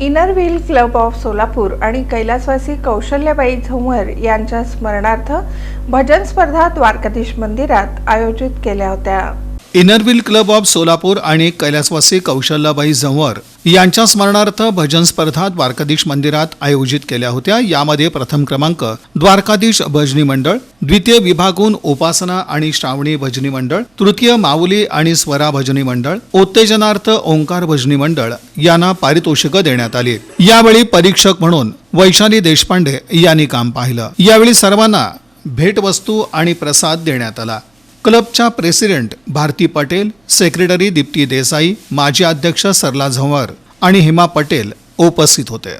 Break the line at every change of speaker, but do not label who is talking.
Inner wheel club of Solapur आणि कैलासवासी कौशल्याबाई झंवर यांच्या स्मरणार्थ भजन स्पर्धा द्वारकाधीश मंदिरात आयोजित केल्या होत्या.
इनरव्हील क्लब ऑफ सोलापूर आणि कैलासवासी कौशल्याबाई जंवर यांच्या स्मरणार्थ भजन स्पर्धा द्वारकाधीश मंदिरात आयोजित केल्या होत्या. यामध्ये प्रथम क्रमांक द्वारकाधीश भजनी मंडळ द्वितीय विभागून उपासना आणि श्रावणी भजनी मंडळ तृतीय माऊली आणि स्वरा भजनी मंडळ उत्तेजनार्थ ओंकार भजनी मंडळ यांना पारितोषिकं देण्यात आली. यावेळी परीक्षक म्हणून वैशाली देशपांडे यांनी काम पाहिलं. यावेळी सर्वांना भेटवस्तू आणि प्रसाद देण्यात आला. क्लबच्या प्रेसिडेंट भारती पटेल सेक्रेटरी दीप्ती देसाई माजी अध्यक्ष सरला झंवर आणि हिमा पटेल उपस्थित होते.